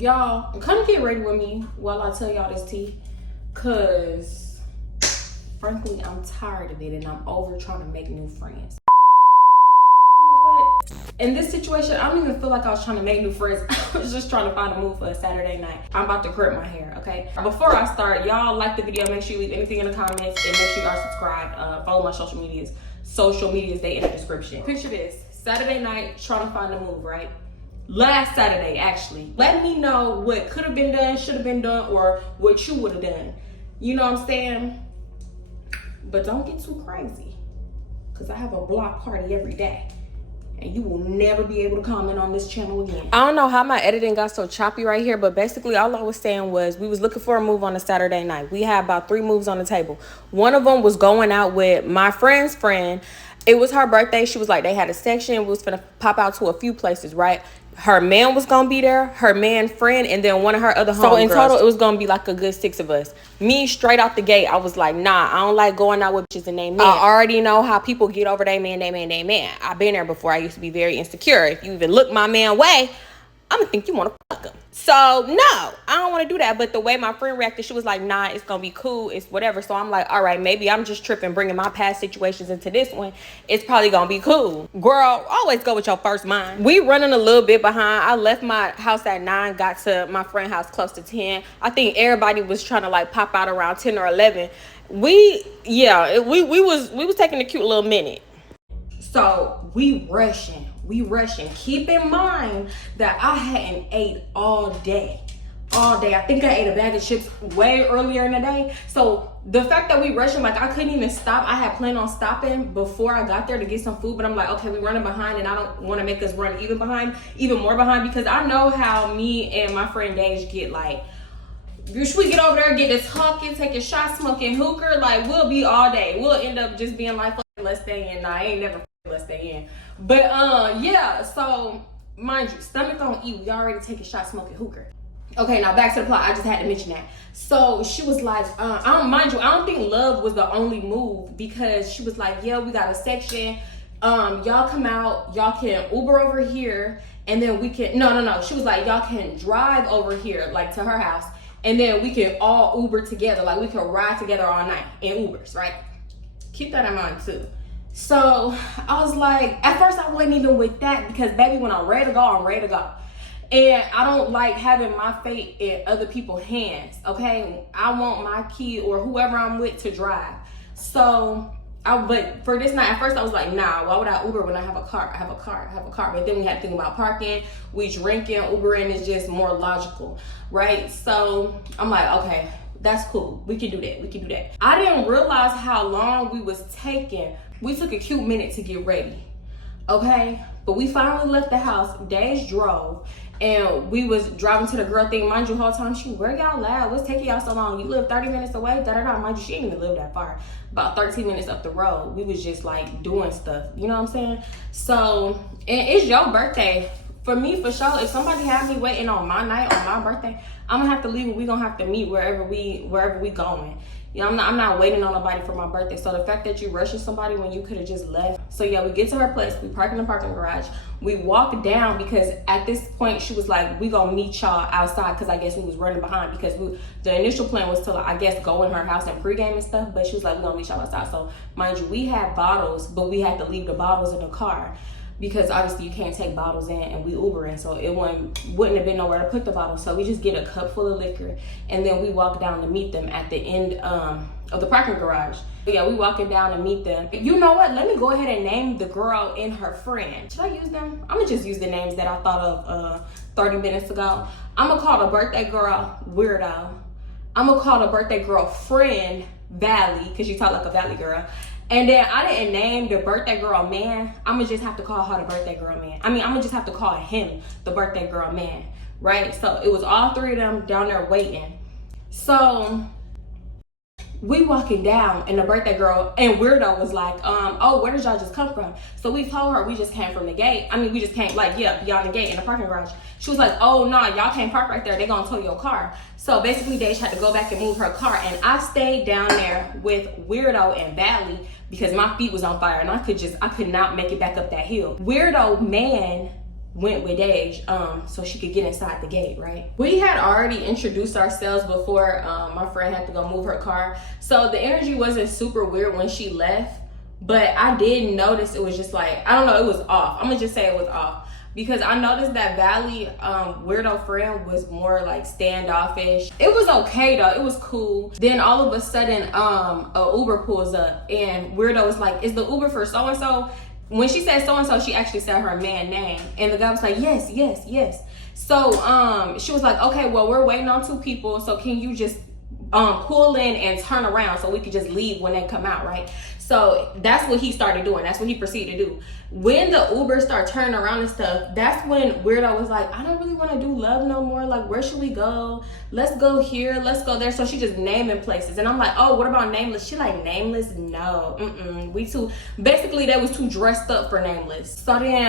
Y'all, come get ready with me while I tell y'all this tea. Cause frankly, I'm tired of it and I'm over trying to make new friends. In this situation, I don't even feel like I was trying to make new friends. I was just trying to find a mood for a Saturday night. I'm about to curl my hair, okay? Before I start, y'all like the video, make sure you leave anything in the comments and make sure you are subscribed. Follow my social medias. Social medias, they in the description. Picture this, Saturday night, trying to find a move, right? Last Saturday, actually. Let me know what could have been done, should have been done, or what you would have done. You know what I'm saying? But don't get too crazy, because I have a block party every day. And you will never be able to comment on this channel again. I don't know how my editing got so choppy right here, but basically all I was saying was we was looking for a move on a Saturday night. We had about 3 moves on the table. One of them was going out with my friend's friend. It was her birthday. She was like, they had a section. We was finna pop out to a few places, right? Her man was gonna be there, her man friend, and then one of her other homegirls. So in total, it was gonna be like a good 6 of us. Me, straight out the gate, I was like, nah, I don't like going out with bitches and they man. I already know how people get over they man. I've been there before. I used to be very insecure. If you even look my man way, I'm gonna think you wanna fuck him. So no, I don't wanna do that. But the way my friend reacted, she was like, nah, it's gonna be cool, it's whatever. So I'm like, all right, maybe I'm just tripping, bringing my past situations into this one. It's probably gonna be cool. Girl, always go with your first mind. We running a little bit behind. I left my house at 9, got to my friend's house close to 10. I think everybody was trying to like pop out around 10 or 11. We was taking a cute little minute. So we rushing. Keep in mind that I hadn't ate all day. I think I ate a bag of chips way earlier in the day. So the fact that we rushing, like I couldn't even stop. I had planned on stopping before I got there to get some food, but I'm like, okay, we're running behind and I don't want to make us run even more behind, because I know how me and my friend Dage get. Like, should we get over there, get this talking, take a shot, smoking hookah, like we'll be all day. We'll end up just being like, let's stay in. Nah, I ain't never let's stay in. But yeah, so mind you, stomach don't eat. We already take a shot smoking hookah. Okay, now back to the plot. I just had to mention that. So she was like, I don't think love was the only move, because she was like, yeah, we got a section. Y'all come out, y'all can Uber over here, and then we can no. She was like, y'all can drive over here, like to her house, and then we can all Uber together. Like we can ride together all night in Ubers, right? Keep that in mind too. So I was like, at first I wasn't even with that, because baby, when I'm ready to go, I'm ready to go. And I don't like having my fate in other people's hands, okay? I want my kid or whoever I'm with to drive. So, but for this night, at first I was like, nah, why would I Uber when I have a car? I have a car. But then we had to think about parking. We drinking, Ubering is just more logical, right? So I'm like, okay, that's cool. We can do that. I didn't realize how long we was taking. We took a cute minute to get ready, okay? But we finally left the house. Days drove, and we was driving to the girl thing. Mind you, the whole time, where y'all loud? What's taking y'all so long? You live 30 minutes away? Mind you, she didn't even live that far. About 13 minutes up the road. We was just like doing stuff. You know what I'm saying? So, and it's your birthday. For me, for sure, if somebody had me waiting on my night, on my birthday, I'm gonna have to leave and we gonna have to meet wherever we going. You know, I'm not waiting on nobody for my birthday. So the fact that you rushing somebody when you could have just left. So yeah, we get to her place, we park in the parking garage, we walk down, because at this point she was like, we gonna meet y'all outside, because I guess we was running behind, because the initial plan was to, I guess, go in her house and pregame and stuff, but she was like, we gonna meet y'all outside. So mind you, we had bottles, but we had to leave the bottles in the car, because obviously you can't take bottles in, and we Ubering, so it wouldn't have been nowhere to put the bottles. So we just get a cup full of liquor, and then we walk down to meet them at the end of the parking garage. But yeah, we walking down to meet them. You know what? Let me go ahead and name the girl and her friend. Should I use them? I'm gonna just use the names that I thought of 30 minutes ago. I'm gonna call the birthday girl Weirdo. I'm gonna call the birthday girl friend Valley, because you talk like a Valley girl. And then I didn't name the birthday girl man. I'm gonna just have to call her the birthday girl man. I'm gonna just have to call him the birthday girl man, right? So it was all 3 of them down there waiting. So we walking down, and the birthday girl and Weirdo was like, oh, where did y'all just come from? So we told her we just came from the gate. We just came, like, yeah, beyond the gate in the parking garage. She was like, oh, no, y'all can't park right there. They gonna tow your car. So basically, Daisha had to go back and move her car, and I stayed down there with Weirdo and Valley, because my feet was on fire, and I could not make it back up that hill. Weirdo man went with Dej, so she could get inside the gate, right? We had already introduced ourselves before my friend had to go move her car. So the energy wasn't super weird when she left, but I did notice it was just like, I don't know, it was off. I'm gonna just say it was off. Because I noticed that Valley weirdo friend was more like standoffish. It was okay though, it was cool. Then all of a sudden, a Uber pulls up and weirdo was like, is the Uber for so-and-so? When she said so-and-so, she actually said her man name. And the guy was like, yes, yes, yes. So she was like, okay, well, we're waiting on 2 people. So can you just pull in and turn around so we could just leave when they come out, right? So that's what he started doing. That's what he proceeded to do. When the Uber started turning around and stuff, that's when weirdo was like, I don't really want to do love no more. Like, where should we go? Let's go here. Let's go there. So she just naming places. And I'm like, oh, what about Nameless? She like, Nameless? No. We too. Basically, they was too dressed up for Nameless. So then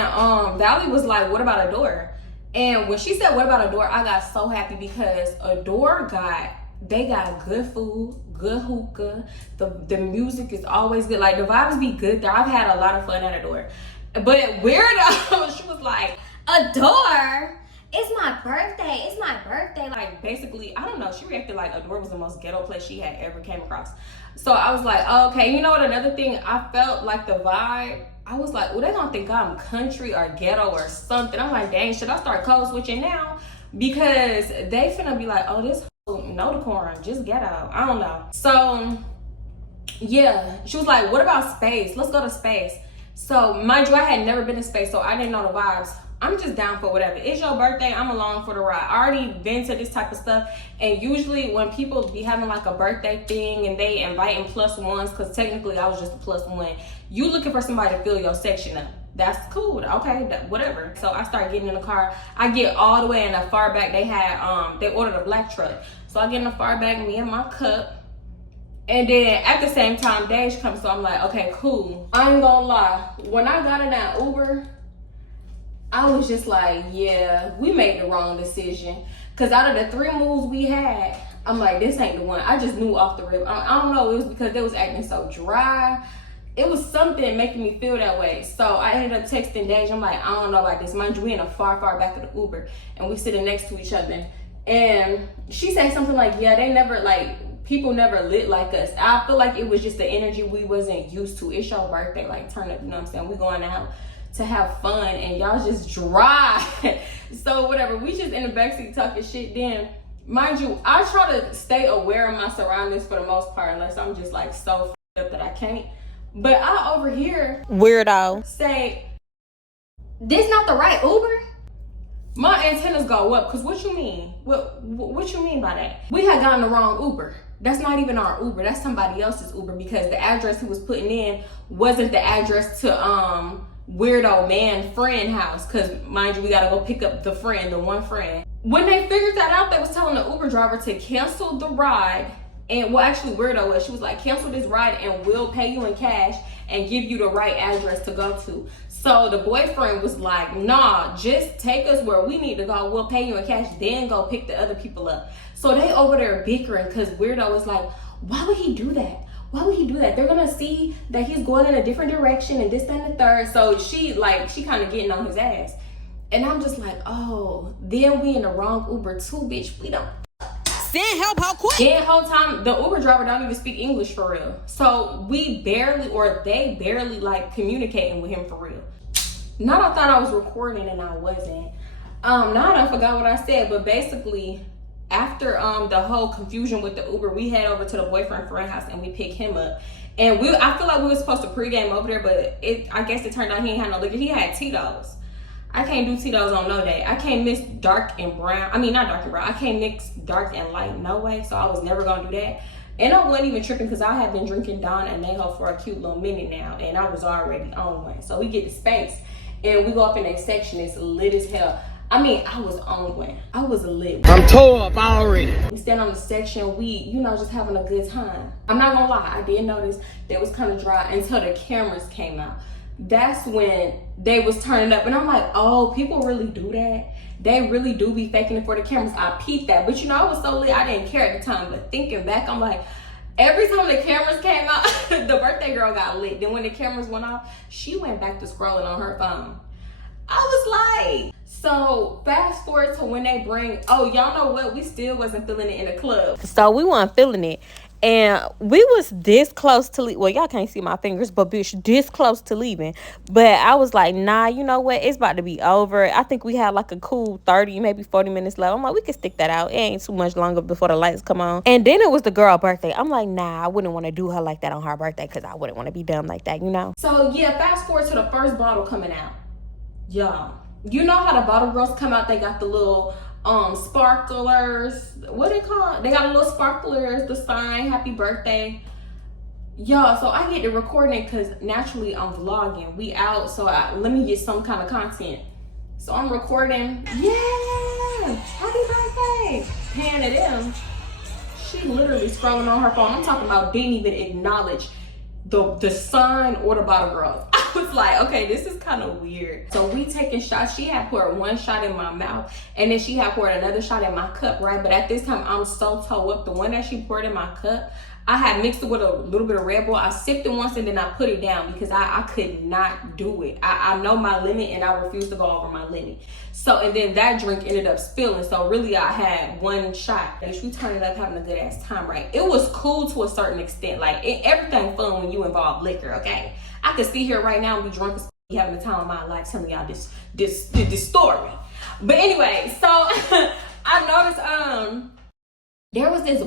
Valley was like, what about Adore? And when she said, what about Adore? I got so happy because Adore they got good food, good hookah. The music is always good. Like, the vibes be good there. I've had a lot of fun at Adore. But weirdo, she was like, Adore? It's my birthday. It's my birthday. Like, basically, I don't know. She reacted like Adore was the most ghetto place she had ever came across. So I was like, oh, okay. You know what? Another thing, I felt like the vibe. I was like, well, they don't think I'm country or ghetto or something. I'm like, dang, should I start code switching now? Because they finna be like, oh, this no decorum, just ghetto. I don't know. So yeah, she was like, what about space? Let's go to space. So mind you, I had never been to space, so I didn't know the vibes. I'm just down for whatever. It's your birthday, I'm along for the ride. I already been to this type of stuff, and usually when people be having like a birthday thing and they inviting +1s, because technically I was just a +1, you looking for somebody to fill your section up. That's cool. Okay, whatever. So I start getting in the car. I get all the way in the far back. They had they ordered a black truck. So I get in the far back, me and my cup. And then at the same time, Dej comes. So I'm like, okay, cool. I ain't gonna lie. When I got in that Uber, I was just like, yeah, we made the wrong decision. Cause out of the 3 moves we had, I'm like, this ain't the one. I just knew off the rip. I don't know. It was because they was acting so dry. It was something making me feel that way. So I ended up texting Dej. I'm like, I don't know about this. Mind you, we in a far back of the Uber, and we sitting next to each other. And she said something like, yeah, they never, like, people never lit like us. I feel like it was just the energy we wasn't used to. It's your birthday, like, turn up, you know what I'm saying? We going out to have fun, and y'all just dry. So whatever, we just in the backseat talking shit. Then, mind you, I try to stay aware of my surroundings for the most part, unless I'm just, like, so up that I can't. But I over here weirdo say, this not the right Uber? My antennas go up, cause what you mean? What you mean by that? We had gotten the wrong Uber. That's not even our Uber, that's somebody else's Uber, because the address he was putting in wasn't the address to weirdo man friend house. Cause mind you, we gotta go pick up the one friend. When they figured that out, they was telling the Uber driver to cancel the ride. And well, actually, weirdo was, she was like, cancel this ride and we'll pay you in cash and give you the right address to go to. So the boyfriend was like, nah, just take us where we need to go. We'll pay you in cash, then go pick the other people up. So they over there bickering because weirdo was like, why would he do that? Why would he do that? They're gonna see that he's going in a different direction and this, that, and the third. So she kind of getting on his ass. And I'm just like, oh, then we in the wrong Uber too, bitch. We don't. send help how quick. Then whole time the Uber driver don't even speak English for real. So they barely like communicating with him for real. Now I thought I was recording and I wasn't. Now I forgot what I said, but basically after the whole confusion with the Uber, we head over to the boyfriend friend house and we pick him up. And I feel like we were supposed to pregame over there, but I guess it turned out he ain't had no liquor. He had Tito's. I can't do Tito's on no day. I can't mix dark and brown. I mean, not dark and brown. I can't mix dark and light, no way. So I was never gonna do that. And I wasn't even tripping because I have been drinking Dawn and Neho for a cute little minute now. And I was already on one. So we get the space and we go up in that section. It's lit as hell. I mean, I was on one. I was lit. I'm tore up already. We stand on the section. We, just having a good time. I'm not gonna lie. I did notice that it was kind of dry until the cameras came out. That's when they was turning up. And I'm like, oh, people really do that? They really do be faking it for the cameras. I peeped that. But I was so lit, I didn't care at the time. But thinking back, I'm like, every time the cameras came out, the birthday girl got lit. Then when the cameras went off, she went back to scrolling on her phone. I was like, So fast forward to when they bring, oh, y'all know what? We still wasn't feeling it in the club. So we weren't feeling it. And we was this close to leave. Well, y'all can't see my fingers, but bitch, this close to leaving. But I was like, nah, you know what? It's about to be over. I think we had like a cool 30, maybe 40 minutes left. I'm like, we can stick that out. It ain't too much longer before the lights come on. And then it was the girl's birthday. I'm like, nah, I wouldn't want to do her like that on her birthday because I wouldn't want to be dumb like that, you know? So yeah, fast forward to the first bottle coming out. Y'all, you know how the bottle girls come out? They got the little sparklers. What they call? They got a little sparklers, the sign, happy birthday. Y'all, so I get to recording it because naturally I'm vlogging. We out, so let me get some kind of content. So I'm recording. Yeah, happy birthday. Pan at them. She literally scrolling on her phone. I'm talking about didn't even acknowledge the sign or the bottle girls. I was like, okay, this is kind of weird. So we taking shots. She had poured one shot in my mouth and then she had poured another shot in my cup, right? But at this time, I'm so toe up. The one that she poured in my cup, I had mixed it with a little bit of Red Bull. I sipped it once and then I put it down because I could not do it. I know my limit and I refuse to go over my limit. So, and then that drink ended up spilling. So really I had one shot. If we turn it up having a good ass time, right? It was cool to a certain extent. Like everything fun when you involve liquor, okay? I could sit here right now and be drunk as having the time of my life telling y'all this story. But anyway, so I noticed there was this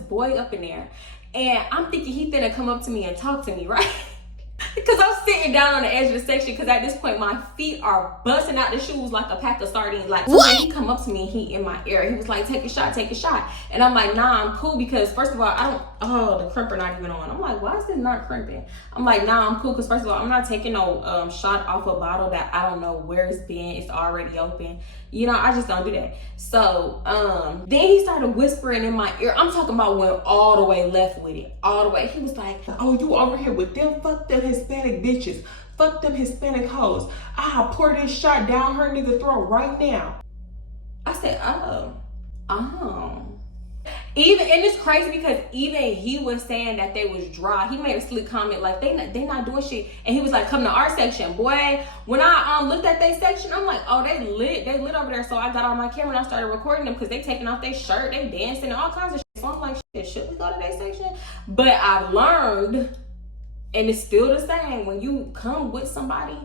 boy up in there, and I'm thinking he finna come up to me and talk to me, right? Because I'm sitting down on the edge of the section because at this point my feet are busting out the shoes like a pack of sardines. Like, so when he come up to me and he in my ear, he was like, take a shot. And I'm like, nah, I'm cool because first of all, the crimper not even on. I'm like, why is this not crimping? I'm like, nah, I'm cool because first of all, I'm not taking no shot off a bottle that I don't know where it's been. It's already open. You know, I just don't do that. So then he started whispering in my ear. I'm talking about went all the way left with it. All the way. He was like, oh, you over here with them fucked up Hispanic bitches. Fuck them Hispanic hoes. I'll pour this shot down her nigga throat right now. I said, oh. Even, and it's crazy because even he was saying that they was dry. He made a slick comment like they not doing shit. And he was like, come to our section. Boy, when I looked at their section, I'm like, oh, they lit over there. So I got on my camera and I started recording them because they taking off their shirt, they dancing and all kinds of shit. So I'm like, shit, should we go to their section? But I've learned, and it's still the same, when you come with somebody,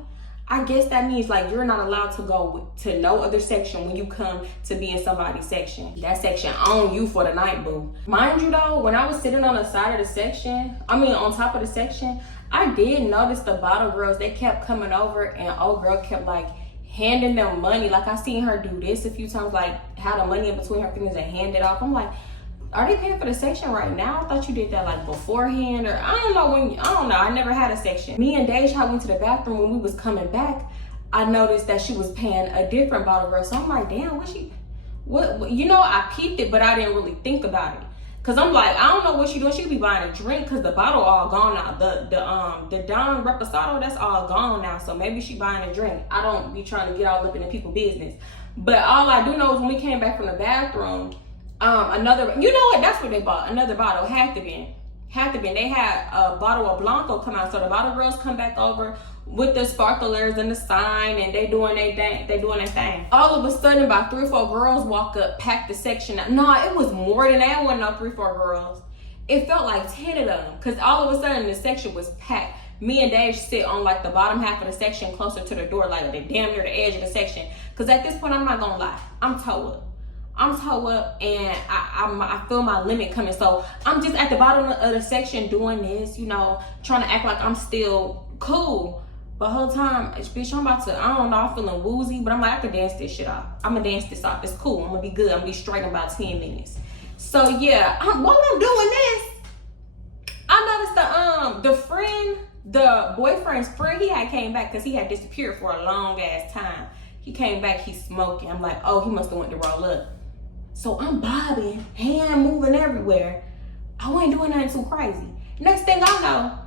I guess that means like you're not allowed to go to no other section when you come to be in somebody's section. That section on you for the night, boo. Mind you though, when I was sitting on the side of the section, on top of the section, I did notice the bottle girls, they kept coming over and old girl kept like handing them money. Like I seen her do this a few times, like have the money in between her fingers and hand it off. I'm like, are they paying for the section right now? I thought you did that like beforehand, or I don't know. I never had a section. Me and Deja went to the bathroom when we was coming back. I noticed that she was paying a different bottle girl. So I'm like, damn, what, you know, I peeped it, but I didn't really think about it. Cause I'm like, I don't know what she doing. She could be buying a drink cause the bottle all gone now. The Don Reposado, that's all gone now. So maybe she buying a drink. I don't be trying to get all up in the people's business. But all I do know is when we came back from the bathroom, another, you know what, that's what they bought, another bottle. Had to be. They had a bottle of Blanco come out, so the bottle girls come back over with the sparklers and the sign, and they doing their thing. All of a sudden, about 3 or 4 girls walk up, pack the section out. Nah, it was more than that. It wasn't no 3 or 4 girls. It felt like 10 of them, because all of a sudden the section was packed. Me and Dave sit on like the bottom half of the section, closer to the door, like they damn near the edge of the section. Because at this point, I'm not gonna lie, I'm toe up and I feel my limit coming. So I'm just at the bottom of the section doing this, you know, trying to act like I'm still cool. But the whole time, bitch, I'm about to, I don't know, I'm feeling woozy, but I'm like, I can dance this shit off. I'm gonna dance this off. It's cool. I'm gonna be good. I'm gonna be straight in about 10 minutes. So yeah, while I'm doing this, I noticed the boyfriend's friend, he had came back because he had disappeared for a long ass time. He came back, he's smoking. I'm like, oh, he must have went to roll up. So I'm bobbing, hand moving everywhere. I wasn't doing nothing too crazy. Next thing I know,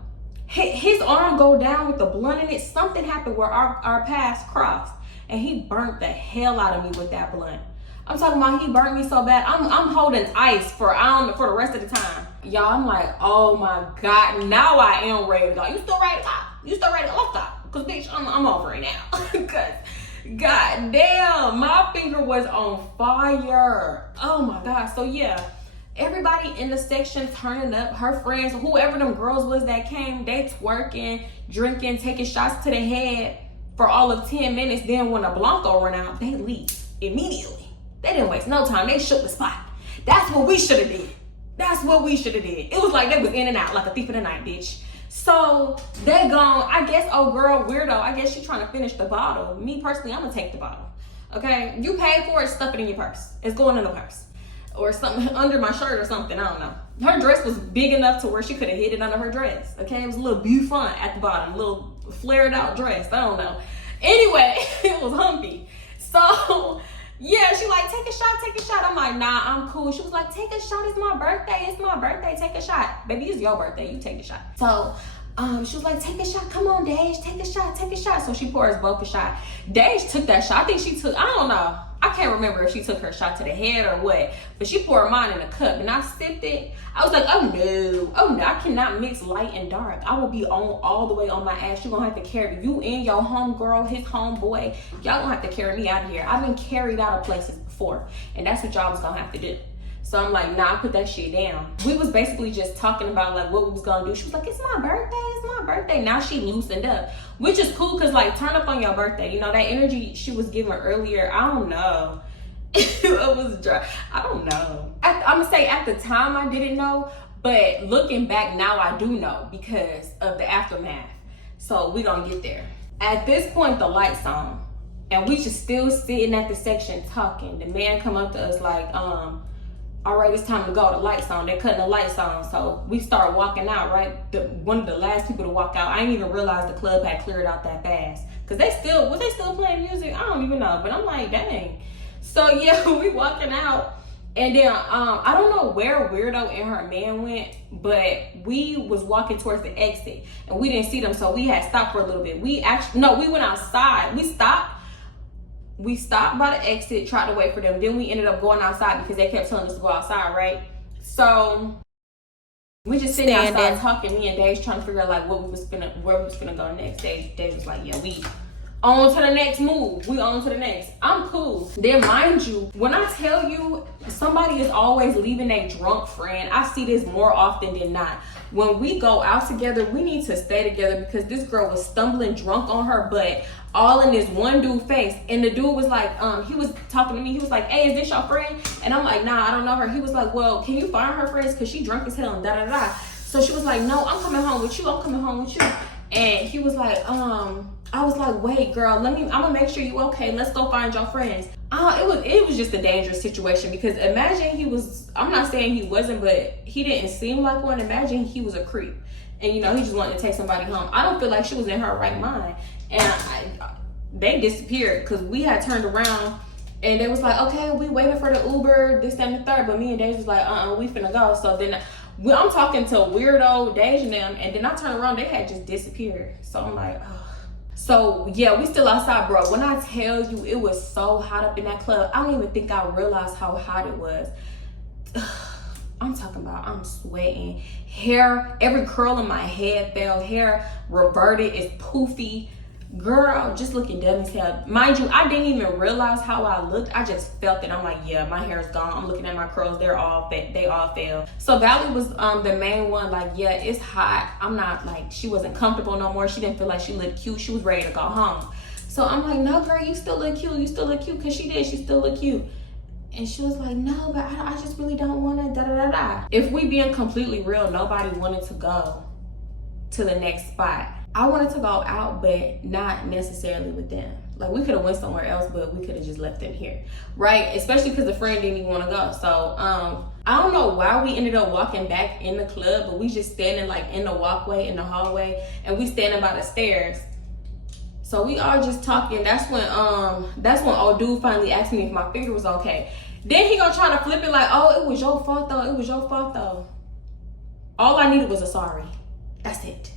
his arm go down with the blunt in it. Something happened where our paths crossed, and he burnt the hell out of me with that blunt. I'm talking about he burnt me so bad. I'm holding ice for the rest of the time. Y'all, I'm like, oh my God, now I am ready to go. You still ready to go? Let's go. Cause bitch, I'm over it now. Cause God damn, my finger was on fire. Oh my God. So yeah, everybody in the section turning up, her friends, whoever them girls was that came, they twerking, drinking, taking shots to the head for all of 10 minutes. Then when a Blanco run out, they leave immediately. They didn't waste no time. They shook the spot. That's what we should have did. That's what we should have did. It was like they was in and out like a thief in the night, bitch. So they gone. I guess, oh girl, weirdo. I guess she trying to finish the bottle. Me personally, I'm gonna take the bottle. Okay, you paid for it. Stuff it in your purse. It's going in the purse or something under my shirt or something. I don't know. Her dress was big enough to where she could have hid it under her dress. Okay, it was a little bouffant at the bottom, a little flared out dress. I don't know. Anyway, it was humpy. So yeah, she like, take a shot, take a shot. I'm like, nah, I'm cool. She was like, take a shot, it's my birthday, it's my birthday, take a shot. Baby, it's your birthday, you take a shot. So she was like, take a shot, come on, Dej, take a shot, take a shot. So she pours both a shot. Dej took that shot. I think she took, I don't know. I can't remember if she took her shot to the head or what, but she poured mine in a cup and I sipped it. I was like, oh no, I cannot mix light and dark. I will be on all the way on my ass. You're gonna have to carry you and your homegirl, his homeboy. Y'all gonna have to carry me out of here. I've been carried out of places before, and that's what y'all was gonna have to do. So I'm like, nah, I put that shit down. We was basically just talking about like what we was gonna do. She was like, it's my birthday, it's my birthday. Now she loosened up, which is cool because like turn up on your birthday. You know, that energy she was giving earlier, I don't know. It was dry. I don't know. I'm gonna say at the time I didn't know, but looking back now I do know because of the aftermath. So we gonna get there. At this point the lights on and we just still sitting at the section talking. The man come up to us like, all right, it's time to go. The lights on. They're cutting the lights on. So we start walking out, right? One of the last people to walk out. I didn't even realize the club had cleared out that fast. Cause was they still playing music? I don't even know. But I'm like, dang. So yeah, we walking out. And then I don't know where Weirdo and her man went, but we was walking towards the exit and we didn't see them. So we had stopped for a little bit. We went outside. We stopped by the exit, tried to wait for them. Then we ended up going outside because they kept telling us to go outside, right? So we just sitting outside talking. Me and Dave trying to figure out like where we was gonna go next. Dave was like, yeah, we on to the next move. We on to the next. I'm cool. Then mind you, when I tell you somebody is always leaving a drunk friend, I see this more often than not. When we go out together, we need to stay together because this girl was stumbling drunk on her butt, all in this one dude's face. And the dude was like, he was talking to me. He was like, hey, is this your friend? And I'm like, nah, I don't know her. He was like, well, can you find her friends? Cause she drunk as hell and da da da. So she was like, no, I'm coming home with you. I'm coming home with you. And he was like, I was like, wait, girl, I'm gonna make sure you okay. Let's go find your friends. It was just a dangerous situation because imagine I'm not saying he wasn't, but he didn't seem like one. Imagine he was a creep and he just wanted to take somebody home. I don't feel like she was in her right mind. And they disappeared because we had turned around and they was like, okay, we waiting for the Uber, this, that, and the third. But me and Dave was like, we finna go. So then I'm talking to Weirdo, Dave and them, and then I turn around, they had just disappeared. So I'm like, oh. So yeah, we still outside, bro. When I tell you it was so hot up in that club, I don't even think I realized how hot it was. I'm talking about, I'm sweating. Hair, every curl in my head fell. Hair reverted, it's poofy. Girl, just looking dumb as hell. Mind you, I didn't even realize how I looked. I just felt it. I'm like, yeah, my hair is gone. I'm looking at my curls. They all fell. So Valley was the main one. Like, yeah, it's hot. I'm not like, she wasn't comfortable no more. She didn't feel like she looked cute. She was ready to go home. So I'm like, no, girl, you still look cute. You still look cute. Cause she did. She still look cute. And she was like, no, but I just really don't want to da da da da. If we being completely real, nobody wanted to go to the next spot. I wanted to go out, but not necessarily with them. Like, we could have went somewhere else, but we could have just left them here, right? Especially because the friend didn't even want to go. So I don't know why we ended up walking back in the club, but we just standing like in the walkway, in the hallway, and we standing by the stairs. So we all just talking. That's when old dude finally asked me if my finger was okay. Then he gonna try to flip it like, oh, it was your fault though. It was your fault though. All I needed was a sorry. That's it.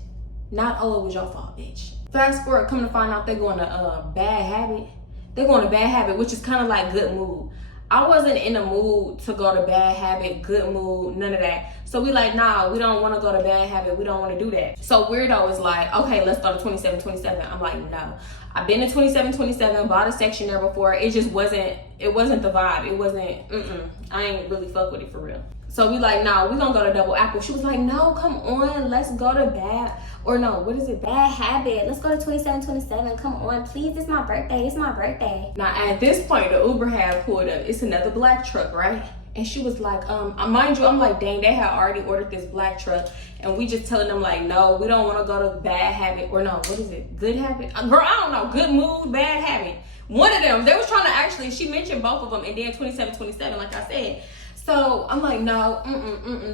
Not, oh, it was your fault, bitch. Fast forward, come to find out they're going to bad habit. They're going to bad habit, which is kind of like good mood. I wasn't in the mood to go to bad habit, good mood, none of that. So we like, nah, we don't want to go to bad habit. We don't want to do that. So Weirdo is like, okay, let's go to 2727. I'm like, no. I've been to 2727, bought a section there before. It just wasn't the vibe. It wasn't, I ain't really fuck with it for real. So we like, nah, we gonna go to Double Apple. She was like, no, come on, let's go to Bad Habit. Let's go to 2727. Come on, please. It's my birthday. It's my birthday. Now at this point, the Uber had pulled up. It's another black truck, right? And she was like, mind you, I'm like, dang, they had already ordered this black truck. And we just telling them like, no, we don't want to go to Bad Habit. Or no, what is it? Good Habit? Girl, I don't know. Good Mood, Bad Habit. One of them. They was trying to actually, she mentioned both of them. And then 2727, like I said. So I'm like, no,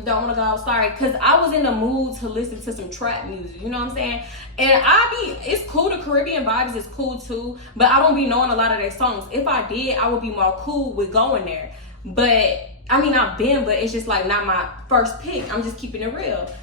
don't want to go. Sorry. Because I was in the mood to listen to some trap music. You know what I'm saying? And it's cool. The Caribbean vibes is cool too. But I don't be knowing a lot of their songs. If I did, I would be more cool with going there. But I mean, I've been, but it's just like not my first pick. I'm just keeping it real.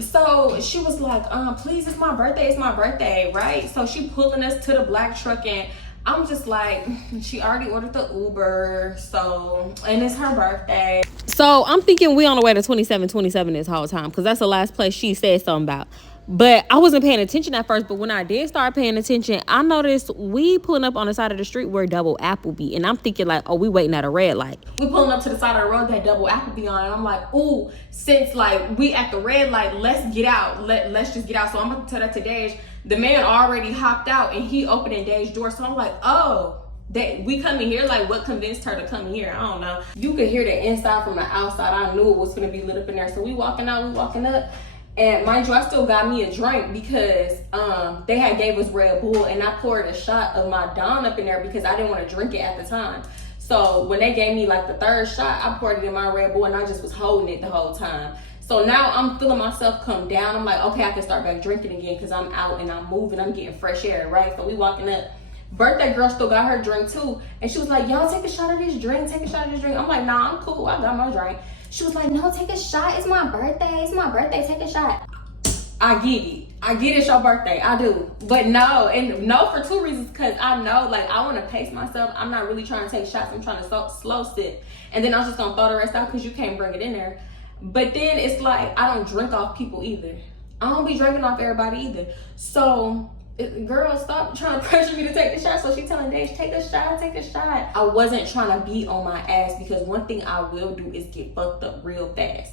So she was like, please, it's my birthday, right? So she pulling us to the black truck, and I'm just like, she already ordered the Uber, so, and it's her birthday. So I'm thinking we on the way to 2727 this whole time, because that's the last place she said something about. But I wasn't paying attention at first. But when I did start paying attention, I noticed we pulling up on the side of the street where Double Apple be. And I'm thinking like, oh, we waiting at a red light. We pulling up to the side of the road that Double Apple be on. And I'm like, ooh, since like we at the red light, let's get out. Let's just get out. So I'm going to tell that to Dej. The man already hopped out and he opening Dej's door. So I'm like, oh, we coming here? Like, what convinced her to come here? I don't know. You could hear the inside from the outside. I knew it was going to be lit up in there. So we walking up. And mind you, I still got me a drink because they had gave us Red Bull, and I poured a shot of my Dawn up in there because I didn't want to drink it at the time. So when they gave me like the third shot, I poured it in my Red Bull, and I just was holding it the whole time. So now I'm feeling myself come down. I'm like, okay, I can start back drinking again because I'm out and I'm moving. I'm getting fresh air, right? So we walking up. Birthday girl still got her drink too. And she was like, y'all take a shot of this drink. I'm like, nah, I'm cool. I got my drink. She was like, no, take a shot. It's my birthday. Take a shot. I get it's your birthday. I do. But no, and no for two reasons. Because I know, like, I want to pace myself. I'm not really trying to take shots. I'm trying to slow sip. And then I'm just going to throw the rest out because you can't bring it in there. But then it's like, I don't drink off people either. I don't be drinking off everybody either. So, girl, stop trying to pressure me to take the shot. So she telling Dej, take a shot. I wasn't trying to be on my ass because one thing I will do is get fucked up real fast.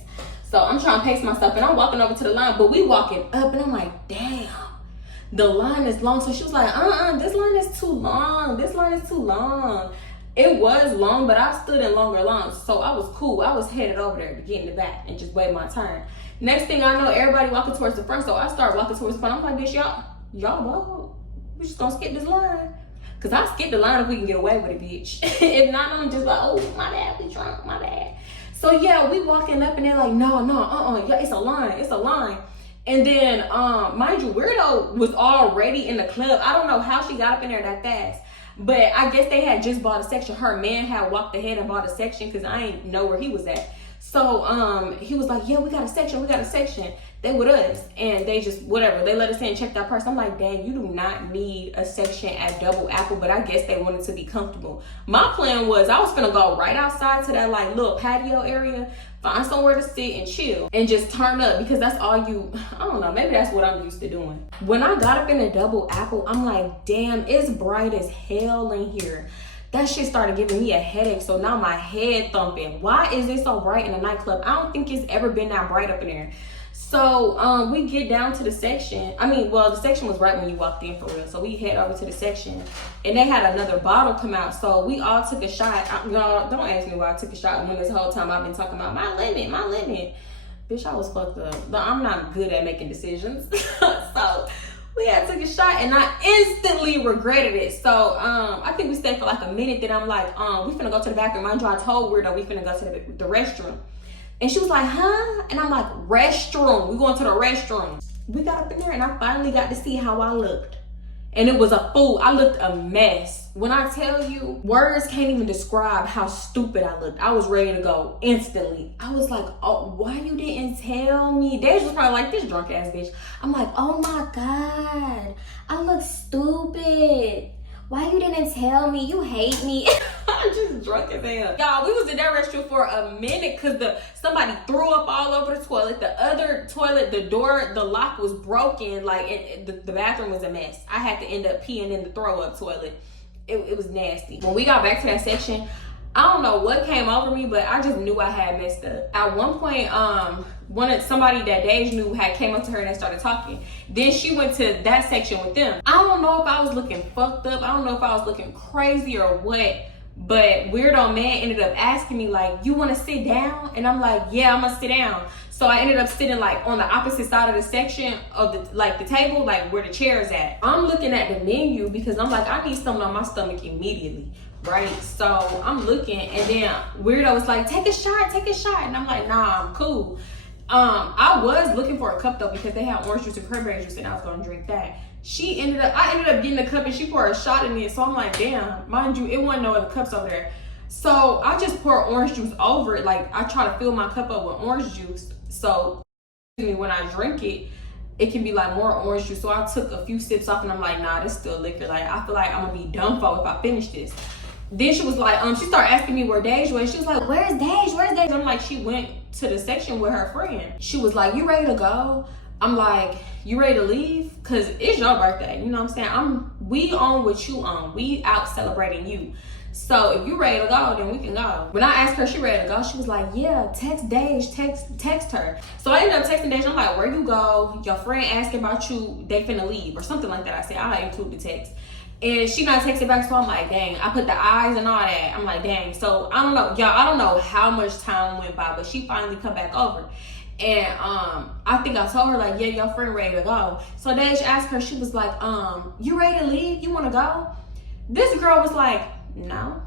So I'm trying to pace myself and I'm walking over to the line, but we walking up and I'm like, damn, the line is long. So she was like, this line is too long. It was long, but I stood in longer lines. So I was cool. I was headed over there to get in the back and just wait my turn. Next thing I know, everybody walking towards the front. So I start walking towards the front. I'm like, bitch, y'all bold. We just gonna skip this line. Cause I skip the line if we can get away with it, bitch. If not, I'm just like, oh, my bad, we drunk, my bad. So yeah, we walking up and they're like, no, yeah, it's a line. And then, mind you, Weirdo was already in the club. I don't know how she got up in there that fast. But I guess they had just bought a section. Her man had walked ahead and bought a section because I ain't know where he was at. So he was like, yeah, we got a section. They with us. And they just, whatever, they let us in and checked our purse. I'm like, dang, you do not need a section at Double Apple. But I guess they wanted to be comfortable. My plan was I was gonna go right outside to that like little patio area, find somewhere to sit and chill and just turn up because that's all I don't know, maybe that's what I'm used to doing. When I got up in the Double Apple, I'm like, damn, it's bright as hell in here. That shit started giving me a headache, so now my head thumping. Why is it so bright in a nightclub? I don't think it's ever been that bright up in there. So we get down to the section. The section was right when you walked in for real. So we head over to the section and they had another bottle come out. So we all took a shot. Y'all, don't ask me why I took a shot when this whole time I've been talking about my limit. Bitch, I was fucked up. But I'm not good at making decisions. So we had took a shot and I instantly regretted it. So I think we stayed for like a minute. Then I'm like, we finna go to the bathroom. Mind you, I told Weirdo we finna go to the restroom. And she was like, huh? And I'm like, restroom. We going to the restroom. We got up in there and I finally got to see how I looked. And it was a fool. I looked a mess. When I tell you, words can't even describe how stupid I looked. I was ready to go instantly. I was like, oh, why you didn't tell me? Dej was probably like, this drunk ass bitch. I'm like, oh my God, I look stupid. why you didn't tell me? You hate me. I'm just drunk as hell. Y'all, we was in that restroom for a minute because somebody threw up all over the toilet. The other toilet, the lock was broken. Like, the bathroom was a mess. I had to end up peeing in the throw up toilet. It was nasty. When we got back to that section, I don't know what came over me, but I just knew I had messed up. At one point, somebody that Dej knew had came up to her and they started talking. Then she went to that section with them. I don't know if I was looking fucked up. I don't know if I was looking crazy or what. But weirdo man ended up asking me, like, you want to sit down? And I'm like, yeah, I'm gonna sit down. So I ended up sitting like on the opposite side of the section of the table, like where the chair's at. I'm looking at the menu because I'm like, I need something on my stomach immediately, right? So I'm looking, and then weirdo was like, take a shot. And I'm like, nah, I'm cool. I was looking for a cup though because they had orange juice and cranberry juice, and I was gonna drink that. I ended up getting the cup, and she poured a shot in it. So I'm like, damn, mind you, it wasn't no other cups over there. So I just poured orange juice over it. Like, I try to fill my cup up with orange juice. So when I drink it, it can be like more orange juice. So I took a few sips off, and I'm like, nah, this still liquor. Like, I feel like I'm gonna be done for if I finish this. Then she was like, she started asking me where Dej was. She was like, where's Dej? I'm like, she went to the section with her friend. She was like, you ready to go? I'm like, you ready to leave? Cause it's your birthday, you know what I'm saying? We on what you on. We out celebrating you. So if you ready to go, then we can go. When I asked her she ready to go, she was like, yeah, text Dej, text her. So I ended up texting Dej. I'm like, where you go? Your friend asking about you, they finna leave, or something like that. I said, I'll include the text. And she not texting back, so I'm like, dang. I put the eyes and all that. I'm like, dang. So I don't know, y'all, I don't know how much time went by, but she finally come back over. And I think I told her, like, yeah, your friend ready to go. So Dej asked her, she was like, you ready to leave? You wanna go? This girl was like, no.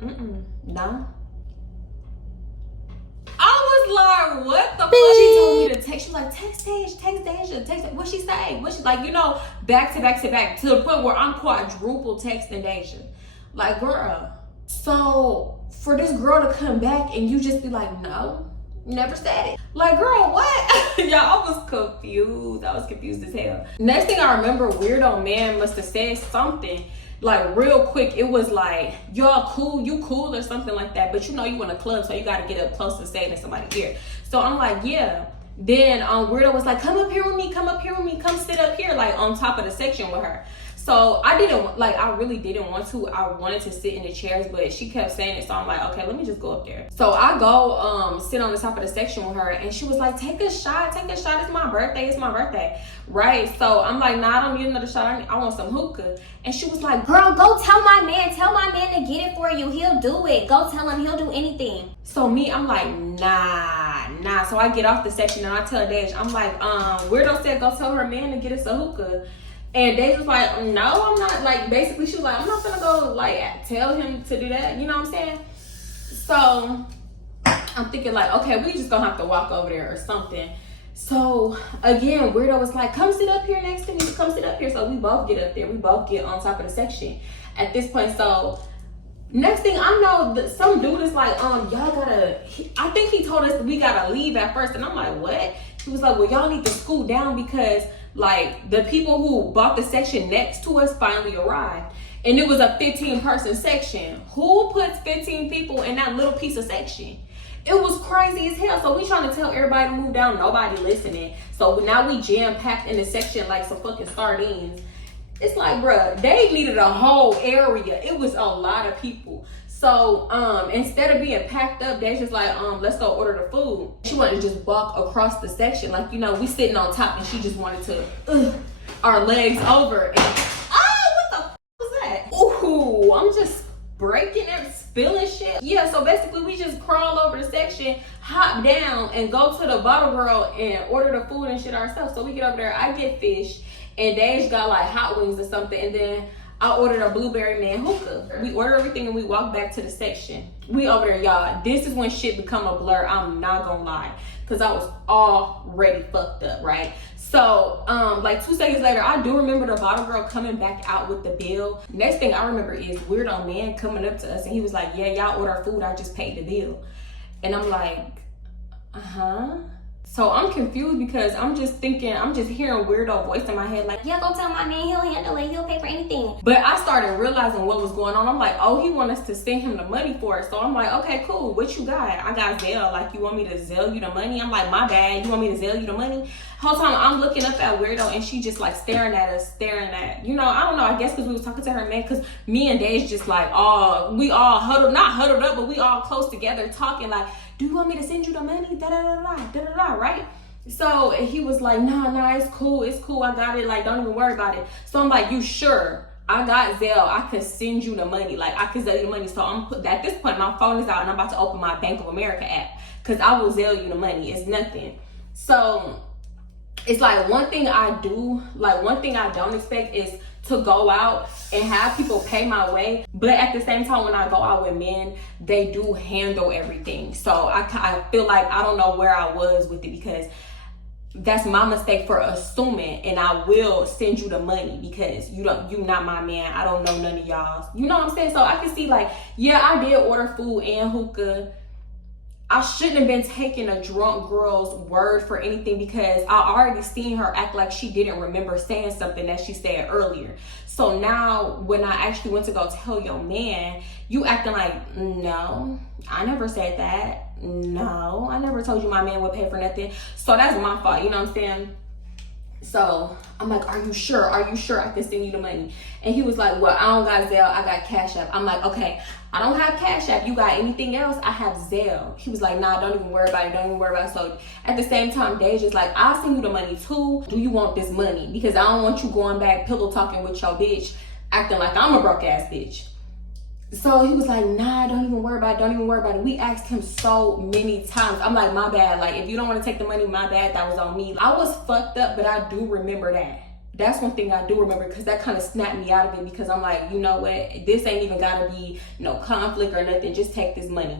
No. I was like, what the fuck? She told me to text. She was like, text Deja, text. What she say? What she, like, you know, back to back to the point where I'm quadruple texting Deja. Like, girl. So for this girl to come back and you just be like, no, never said it. Like, girl, what? Y'all, I was confused. I was confused as hell. Next thing I remember, weirdo man must have said something. Like, real quick, it was like, y'all cool, you cool, or something like that. But you know you in a club, so you gotta get up close and say it in somebody's ear. So I'm like, yeah. Then weirdo was like, come up here with me, come sit up here, like on top of the section with her. So I really didn't want to. I wanted to sit in the chairs, but she kept saying it. So I'm like, okay, let me just go up there. So I go sit on the top of the section with her, and she was like, take a shot. It's my birthday. Right? So I'm like, nah, I don't need another shot. I want some hookah. And she was like, girl, go tell my man to get it for you. He'll do it. Go tell him, he'll do anything. So I'm like, nah. So I get off the section and I tell Dej, I'm like, weirdo said go tell her man to get us a hookah. And Dej was like, no, I'm not. Like, basically, she was like, I'm not gonna go, like, tell him to do that. You know what I'm saying? So I'm thinking, like, okay, we just gonna have to walk over there or something. So again, weirdo was like, come sit up here next to me. Come sit up here. So we both get up there. We both get on top of the section at this point. So next thing I know, some dude is like, y'all gotta, I think he told us we gotta leave at first. And I'm like, what? He was like, well, y'all need to scoot down because, like, the people who bought the section next to us finally arrived. And it was a 15-person section. Who puts 15 people in that little piece of section? It was crazy as hell. So we trying to tell everybody to move down. Nobody listening. So now we jam-packed in the section like some fucking sardines. It's like, bruh, they needed a whole area. It was a lot of people. So instead of being packed up, they just like, let's go order the food. She wanted to just walk across the section. Like, you know, we sitting on top and she just wanted to our legs over. And what the f was that? Ooh, I'm just breaking and spilling shit. Yeah, so basically we just crawl over the section, hop down, and go to the bottle girl and order the food and shit ourselves. So we get over there, I get fish, and Dej got like hot wings or something, and then I ordered a blueberry man hookah. We order everything and we walk back to the section. We over there, y'all. This is when shit become a blur. I'm not gonna lie, cause I was already fucked up, right? So, like 2 seconds later, I do remember the bottle girl coming back out with the bill. Next thing I remember is weirdo man coming up to us and he was like, yeah, y'all order food, I just paid the bill. And I'm like, So I'm confused because I'm just hearing weirdo voice in my head like, Yeah, go tell my man he'll handle it. He'll pay for anything. but I started realizing what was going on. I'm like, oh, he want us to send him the money for it. So I'm like, okay, cool. What you got? I got Zelle. Like, you want me to Zelle you the money? I'm like, my bad. You want me to Zelle you the money? Whole time I'm looking up at weirdo and she just like staring at us, you know, I don't know. I guess because we was talking to her man, because me and Dave's just like, oh, we all not huddled up, but we all close together talking like, do you want me to send you the money? Da da da da da da da, right? So he was like, nah, it's cool, I got it, like, don't even worry about it. So I'm like, you sure? I got Zelle, I could send you the money, like, I could Zelle you the money. So at this point, my phone is out and I'm about to open my Bank of America app, because I will Zelle you the money. It's nothing. So it's like one thing I don't expect is to go out and have people pay my way, but at the same time, when I go out with men, they do handle everything. So I feel like I don't know where I was with it, because that's my mistake for assuming, and I will send you the money because you not my man. I don't know none of y'all. You know what I'm saying? So I can see like, yeah, I did order food and hookah. I shouldn't have been taking a drunk girl's word for anything, because I already seen her act like she didn't remember saying something that she said earlier. So now when I actually went to go tell your man, you acting like, no, I never said that. No, I never told you my man would pay for nothing. So that's my fault, you know what I'm saying? So I'm like, are you sure I can send you the money? And he was like, well, I don't got Zelle, I got Cash App. I'm like, okay, I don't have Cash App. You got anything else? I have Zelle. He was like, nah, don't even worry about it. So at the same time, Dave's just like, I'll send you the money too. Do you want this money? Because I don't want you going back pillow talking with your bitch, acting like I'm a broke ass bitch. So he was like, nah, don't even worry about it. We asked him so many times. I'm like, my bad. Like, if you don't want to take the money, my bad. That was on me. I was fucked up, but I do remember that. That's one thing I do remember, because that kind of snapped me out of it, because I'm like, you know what? This ain't even got to be no conflict or nothing. Just take this money.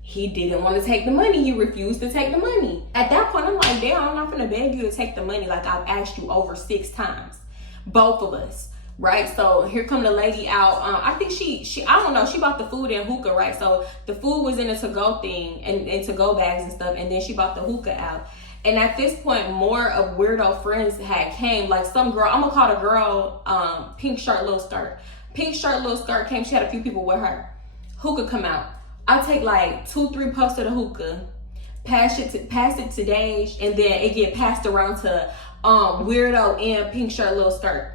He didn't want to take the money. He refused to take the money. At that point, I'm like, damn, I'm not going to beg you to take the money like I've asked you over 6 times. Both of us. Right, so here come the lady out. I think she I don't know, she bought the food and hookah, right? So the food was in a to-go thing and to-go bags and stuff, and then she bought the hookah out. And at this point, more of weirdo friends had came. Like some girl, I'm gonna call the girl pink shirt, little skirt. Pink shirt, little skirt came. She had a few people with her. Hookah come out. I take like 2-3 puffs of the hookah, pass it to Dage, and then it get passed around to weirdo and pink shirt, little skirt.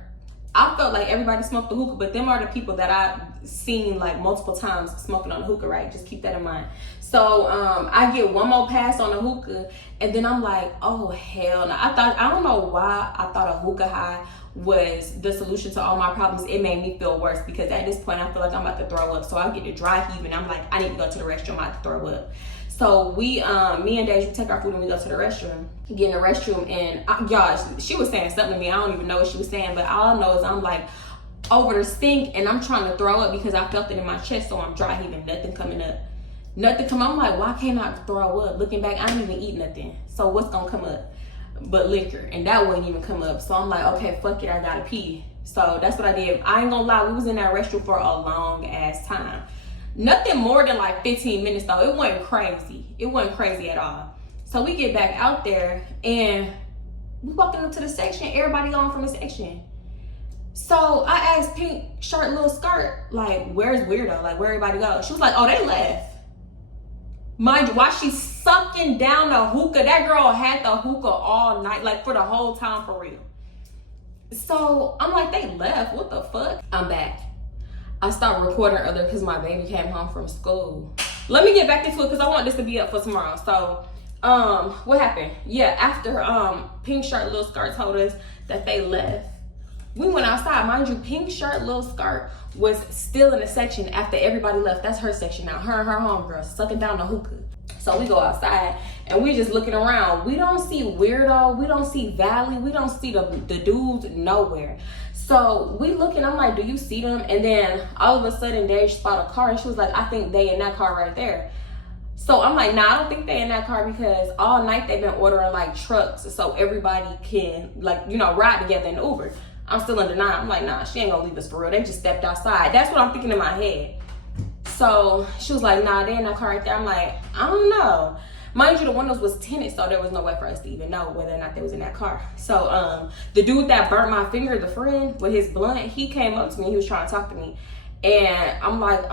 I felt like everybody smoked the hookah, but them are the people that I've seen like multiple times smoking on the hookah, right? Just keep that in mind. So I get one more pass on the hookah, and then I'm like, oh hell no. I don't know why I thought a hookah high was the solution to all my problems. It made me feel worse, because at this point I feel like I'm about to throw up. So I get to dry heave, and I'm like, I need to go to the restroom, I'm about to throw up. So we, me and Dave, we take our food and we go to the restroom. Get in the restroom, and y'all, she was saying something to me. I don't even know what she was saying, but all I know is I'm like over the sink, and I'm trying to throw up because I felt it in my chest. So I'm dry heaving, nothing coming up. I'm like, why can't I throw up? Looking back, I didn't even eat nothing. So what's gonna come up but liquor? And that wouldn't even come up. So I'm like, okay, fuck it, I gotta pee. So that's what I did. I ain't gonna lie, we was in that restroom for a long ass time. Nothing more than like 15 minutes though. It wasn't crazy at all. So we get back out there, and we walking up to the section. Everybody going from the section. So I asked pink shirt, little skirt, like, where's weirdo? Like, where everybody go? She was like, oh, they left. Mind you, while she's sucking down the hookah, that girl had the hookah all night, like for the whole time, for real. So I'm like, they left, what the fuck? I'm back. I stopped recording earlier because my baby came home from school. Let me get back into it because I want this to be up for tomorrow. So, what happened? Yeah, after pink shirt, little skirt told us that they left, we went outside. Mind you, pink shirt, little skirt was still in the section after everybody left. That's her section now. Her and her homegirl sucking down the hookah. So we go outside and we just looking around. We don't see weirdo. We don't see Valley. We don't see the dudes nowhere. So we looking, I'm like, do you see them? And then all of a sudden Dave spot a car, and she was like, I think they in that car right there. So I'm like, nah, I don't think they in that car, because all night they've been ordering like trucks so everybody can, like, you know, ride together in Uber. I'm still in denial. I'm like, nah, she ain't gonna leave us for real. They just stepped outside. That's what I'm thinking in my head. So she was like, nah, they in that car right there. I'm like, I don't know. Mind you, the windows was tinted, so there was no way for us to even know whether or not they was in that car. So the dude that burnt my finger, the friend with his blunt, he came up to me. He was trying to talk to me, and I'm like,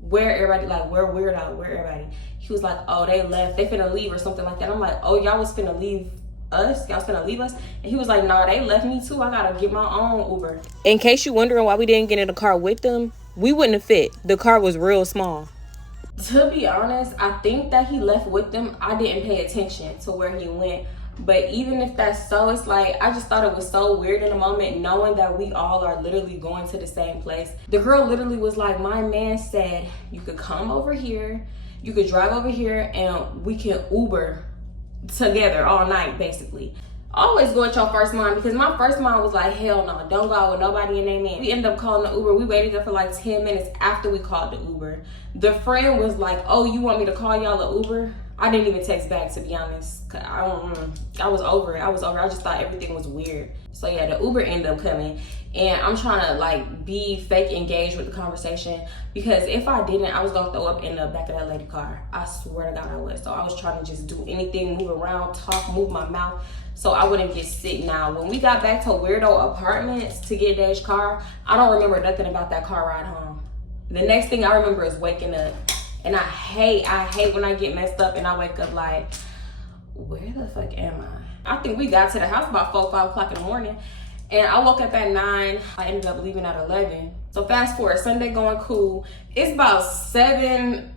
where everybody? Like, where Weirdo? Where everybody? He was like, oh, they left. They finna leave or something like that. I'm like, oh, y'all was finna leave us? Y'all finna leave us? And he was like, nah, they left me too. I gotta get my own Uber. In case you wondering why we didn't get in the car with them, we wouldn't have fit. The car was real small. To be honest, I think that he left with them. I didn't pay attention to where he went. But even if that's so, it's like, I just thought it was so weird in the moment, knowing that we all are literally going to the same place. The girl literally was like, my man said you could come over here, you could drive over here, and we can Uber together all night, basically. Always go with your first mind, because my first mind was like, hell no, don't go out with nobody in their man. We ended up calling the Uber. We waited there for like 10 minutes after we called the Uber. The friend was like, oh, you want me to call y'all an Uber? I didn't even text back, to be honest. I was over it. I just thought everything was weird. So yeah, the Uber ended up coming, and I'm trying to like be fake engaged with the conversation, because if I didn't, I was gonna throw up in the back of that lady car. I swear to God I was. So I was trying to just do anything, move around, talk, move my mouth, so I wouldn't get sick. Now, when we got back to Weirdo Apartments to get Dave's car, I don't remember nothing about that car ride home. The next thing I remember is waking up. And I hate when I get messed up and I wake up like, where the fuck am I? I think we got to the house about 4, 5 o'clock in the morning. And I woke up at 9. I ended up leaving at 11. So fast forward, Sunday going cool. It's about 7,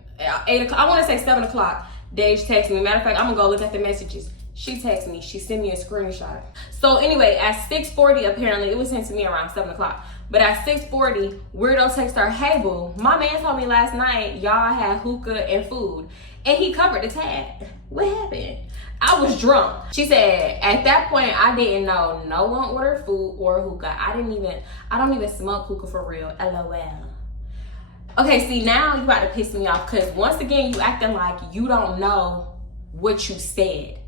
8 o'clock. I want to say 7 o'clock. Dave texted me. Matter of fact, I'm going to go look at the messages. She texted me. She sent me a screenshot. So anyway, at 6:40, apparently, it was sent to me around 7 o'clock. But at 6:40, Weirdo texted her, hey boo, my man told me last night y'all had hookah and food, and he covered the tab. What happened? I was drunk. She said, at that point, I didn't know no one ordered food or hookah. I don't even smoke hookah for real, LOL. Okay, see, now you about to piss me off, because once again, you acting like you don't know what you said.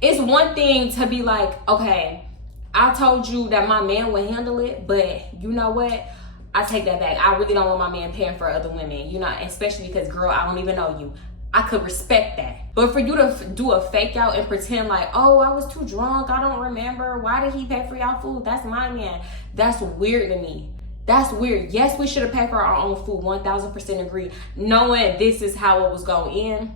It's one thing to be like, okay, I told you that my man would handle it, but you know what? I take that back. I really don't want my man paying for other women, you know, especially because, girl, I don't even know you. I could respect that. But for you to do a fake out and pretend like, oh, I was too drunk, I don't remember, why did he pay for y'all food? That's my man. That's weird to me. That's weird. Yes, we should have paid for our own food, 1000% agree. Knowing this is how it was going in,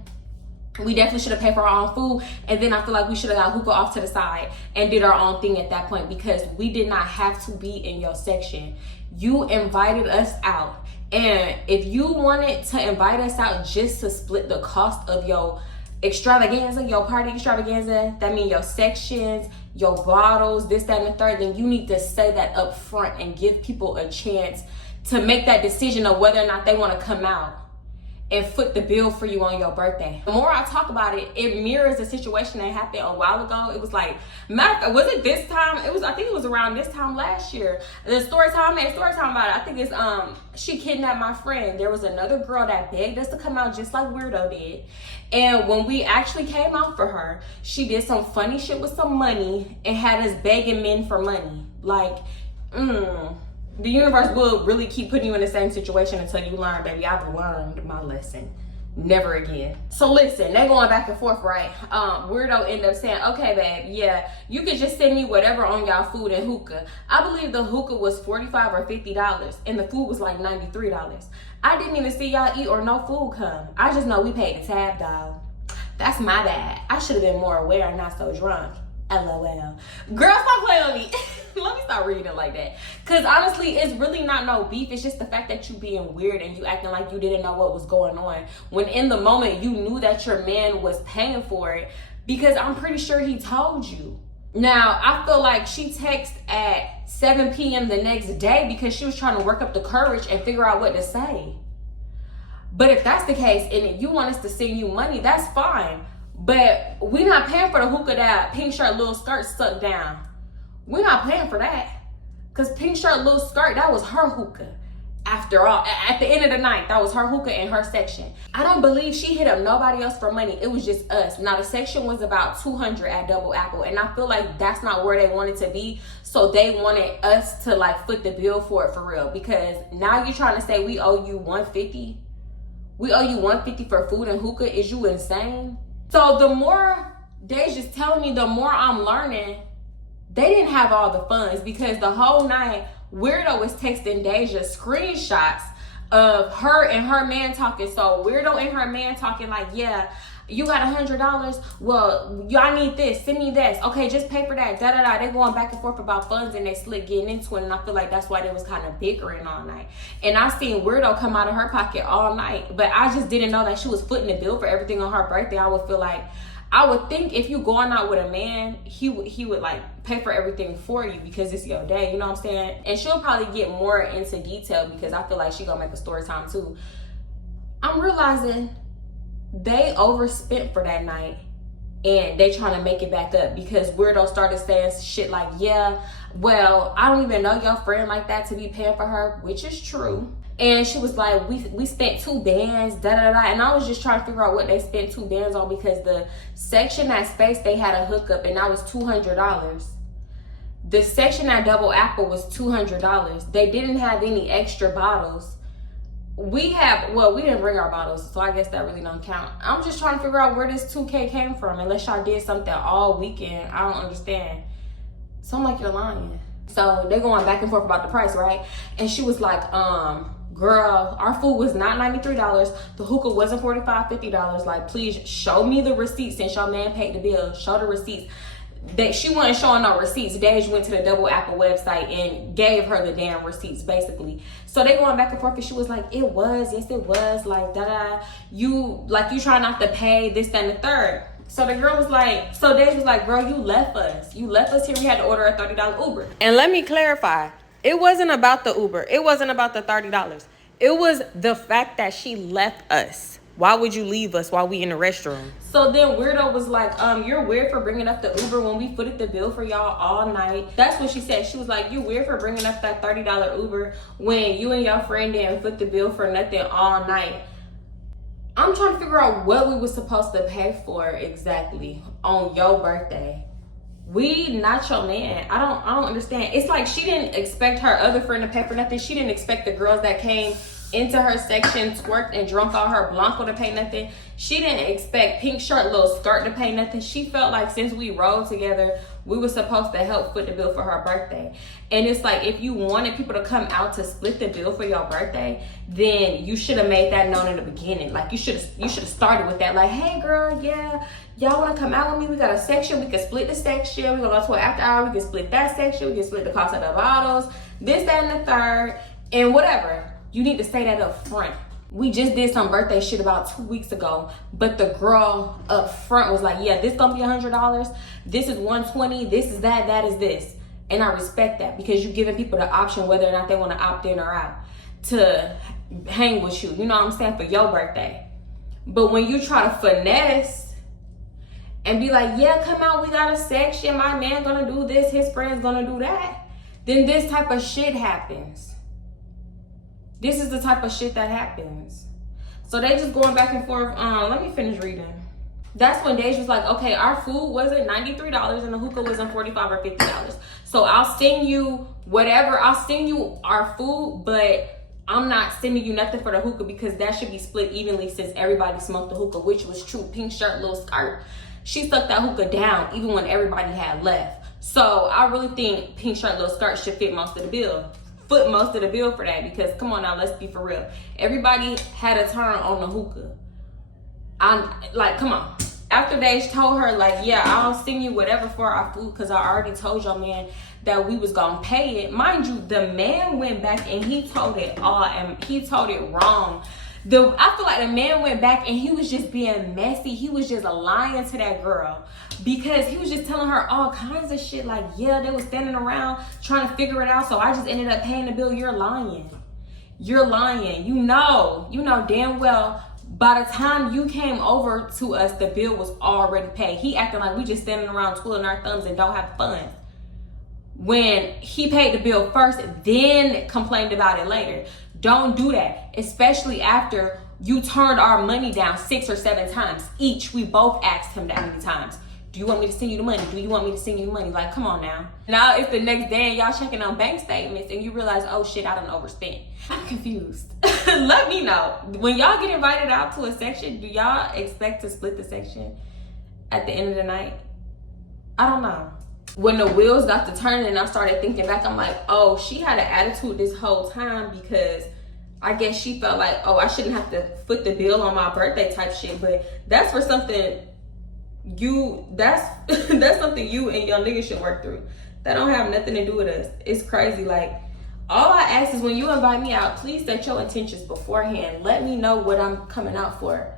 we definitely should have paid for our own food, and then I feel like we should have got hookah off to the side and did our own thing at that point, because we did not have to be in your section. You invited us out, and if you wanted to invite us out just to split the cost of your extravaganza, your party extravaganza, that means your sections, your bottles, this, that, and the third, then you need to say that up front and give people a chance to make that decision of whether or not they want to come out and foot the bill for you on your birthday. The more I talk about it, it mirrors the situation that happened a while ago. It was like, was it this time? I think it was around this time last year. The Storytime about it. I think it's, she kidnapped my friend. There was another girl that begged us to come out just like Weirdo did. And when we actually came out for her, she did some funny shit with some money and had us begging men for money. Like, the universe will really keep putting you in the same situation until you learn, baby. I've learned my lesson. Never again. So listen, they going back and forth, right? Weirdo ended up saying, okay, babe, yeah, you could just send me whatever on y'all food and hookah. I believe the hookah was $45 or $50, and the food was like $93. I didn't even see y'all eat or no food come. I just know we paid the tab, dog. That's my bad. I should have been more aware and not so drunk. LOL. Girl, stop playing with me. Let me stop reading it like that. Because honestly, it's really not no beef. It's just the fact that you being weird and you acting like you didn't know what was going on, when in the moment you knew that your man was paying for it, because I'm pretty sure he told you. Now, I feel like she texted at 7 p.m. the next day because she was trying to work up the courage and figure out what to say. But if that's the case and you want us to send you money, that's fine. But we're not paying for the hookah that pink shirt, little skirt stuck down. We're not paying for that. Because pink shirt, little skirt, that was her hookah. After all, at the end of the night, that was her hookah in her section. I don't believe she hit up nobody else for money. It was just us. Now, the section was about $200 at Double Apple. And I feel like that's not where they wanted to be. So they wanted us to like foot the bill for it for real. Because now you're trying to say we owe you $150? We owe you $150 for food and hookah? Is you insane? So the more Deja's telling me, the more I'm learning, they didn't have all the funds, because the whole night, Weirdo was texting Deja screenshots of her and her man talking. So Weirdo and her man talking like, yeah, you got $100. Well, y'all need this. Send me this. Okay, just pay for that. Da da da. They going back and forth about funds, and they slick getting into it. And I feel like that's why they was kind of bickering all night. And I seen Weirdo come out of her pocket all night, but I just didn't know that she was footing the bill for everything on her birthday. I would feel like, I would think if you going out with a man, he would like pay for everything for you because it's your day, you know what I'm saying? And she'll probably get more into detail because I feel like she gonna make a story time too. I'm realizing they overspent for that night, and they trying to make it back up because Weirdo started saying shit like, yeah, well, I don't even know your friend like that to be paying for her, which is true. And she was like, we spent 2 bands, da da da. And I was just trying to figure out what they spent 2 bands on, because the section at Space, they had a hookup, and that was $200. The section at Double Apple was $200. They didn't have any extra bottles. We didn't bring our bottles, so I guess that really don't count. I'm just trying to figure out where this 2K came from, unless y'all did something all weekend. I don't understand. So I'm like, you're lying. So they're going back and forth about the price, right? And she was like, girl, our food was not $93. The hookah wasn't $45, $50. Like, please show me the receipts since your man paid the bill. Show the receipts. She wasn't showing no receipts. Dej went to the Double Apple website and gave her the damn receipts, basically. So they going back and forth, and she was like, it was, yes it was, like da-da. You try not to pay this, that, and the third. So the girl was like, so Dej was like, girl, you left us. You left us here. We had to order a $30 Uber. And let me clarify. It wasn't about the Uber. It wasn't about the $30. It was the fact that she left us. Why would you leave us while we in the restroom? So then Weirdo was like, you're weird for bringing up the Uber when we footed the bill for y'all all night. That's what she said. She was like, you weird for bringing up that $30 Uber when you and your friend didn't foot the bill for nothing all night. I'm trying to figure out what we were supposed to pay for exactly on your birthday. We not your man. I don't understand. It's like she didn't expect her other friend to pay for nothing. She didn't expect the girls that came into her section, twerked and drunk on her Blanco to pay nothing. She didn't expect Pink Shirt Little Skirt to pay nothing. She felt like since we rode together, we were supposed to help foot the bill for her birthday. And it's like, if you wanted people to come out to split the bill for your birthday, then you should have made that known in the beginning. Like, you should have started with that. Like, hey girl, yeah, y'all want to come out with me? We got a section. We can split the section. We're going to go to an after hour. We can split that section. We can split the cost of the bottles, this, that, and the third, and whatever. You need to say that up front. We just did some birthday shit about 2 weeks ago, but the girl up front was like, yeah, this gonna be $100. This is $120. This is that. That is this. And I respect that, because you're giving people the option whether or not they want to opt in or out to hang with you. You know what I'm saying? For your birthday. But when you try to finesse and be like, yeah, come out, we got a section. My man gonna do this. His friend's gonna do that. Then this type of shit happens. This is the type of shit that happens. So they just going back and forth. Let me finish reading. That's when Dej was like, okay, our food wasn't $93 and the hookah wasn't $45 or $50. So I'll send you whatever. I'll send you our food, but I'm not sending you nothing for the hookah, because that should be split evenly since everybody smoked the hookah, which was true. Pink Shirt Little Skirt, she stuck that hookah down even when everybody had left. So I really think Pink Shirt Little Skirt should fit most of the bill. Foot most of the bill for that, because come on now, let's be for real. Everybody had a turn on the hookah. I'm like, come on. After they told her like, yeah, I'll send you whatever for our food, because I already told your man that we was gonna pay it. Mind you, the man went back and he told it all, and he told it wrong. I feel like the man went back and he was just being messy. He was just lying to that girl, because he was just telling her all kinds of shit. Like, yeah, they was standing around trying to figure it out, so I just ended up paying the bill. You're lying. You're lying. You know damn well by the time you came over to us, the bill was already paid. He acting like we just standing around twiddling our thumbs and don't have fun, when he paid the bill first, then complained about it later. Don't do that, especially after you turned our money down 6 or 7 times each. We both asked him that many times. Do you want me to send you the money? Do you want me to send you the money? Like, come on now. Now it's the next day and y'all checking on bank statements and you realize, oh shit, I done overspent. I'm confused. Let me know. When y'all get invited out to a section, do y'all expect to split the section? at the end of the night? I don't know. When the wheels got to turning and I started thinking back, I'm like, oh, she had an attitude this whole time because I guess she felt like, oh, I shouldn't have to foot the bill on my birthday type shit. But that's for something that's something you and your nigga should work through. That don't have nothing to do with us. It's crazy. Like, all I ask is when you invite me out, please set your intentions beforehand. Let me know what I'm coming out for.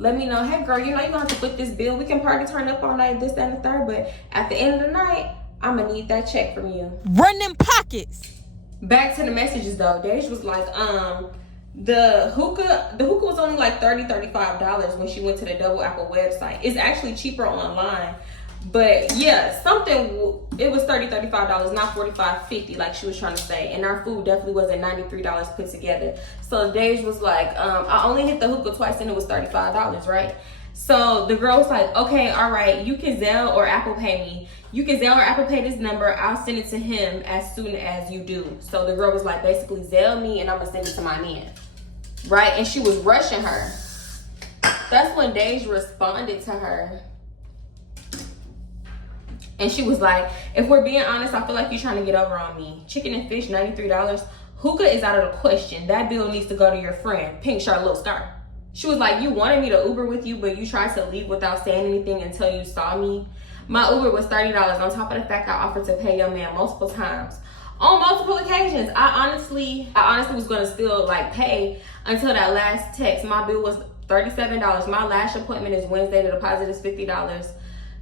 Let me know, hey girl, you know you gonna have to foot this bill. We can party turn up all night, this, that, and the third. But at the end of the night, I'm gonna need that check from you. Run them pockets. Back to the messages though. Dej was like, the hookah was only like $35 when she went to the Double Apple website. It's actually cheaper online. But yeah, it was $35, not $45.50 like she was trying to say. And our food definitely wasn't $93 put together. So Dej was like, I only hit the hookah twice and it was $35, right? So the girl was like, okay, all right, you can Zelle or Apple Pay me. You can Zelle or Apple Pay this number. I'll send it to him as soon as you do. So the girl was like, basically Zelle me and I'm gonna send it to my man, right? And she was rushing her. That's when Dej responded to her. And she was like, if we're being honest, I feel like you're trying to get over on me. Chicken and fish, $93. Hookah is out of the question. That bill needs to go to your friend. Pink shirt, little scarf. She was like, you wanted me to Uber with you, but you tried to leave without saying anything until you saw me. My Uber was $30 on top of the fact I offered to pay your man multiple times. On multiple occasions. I honestly was going to still like pay until that last text. My bill was $37. My lash appointment is Wednesday. The deposit is $50.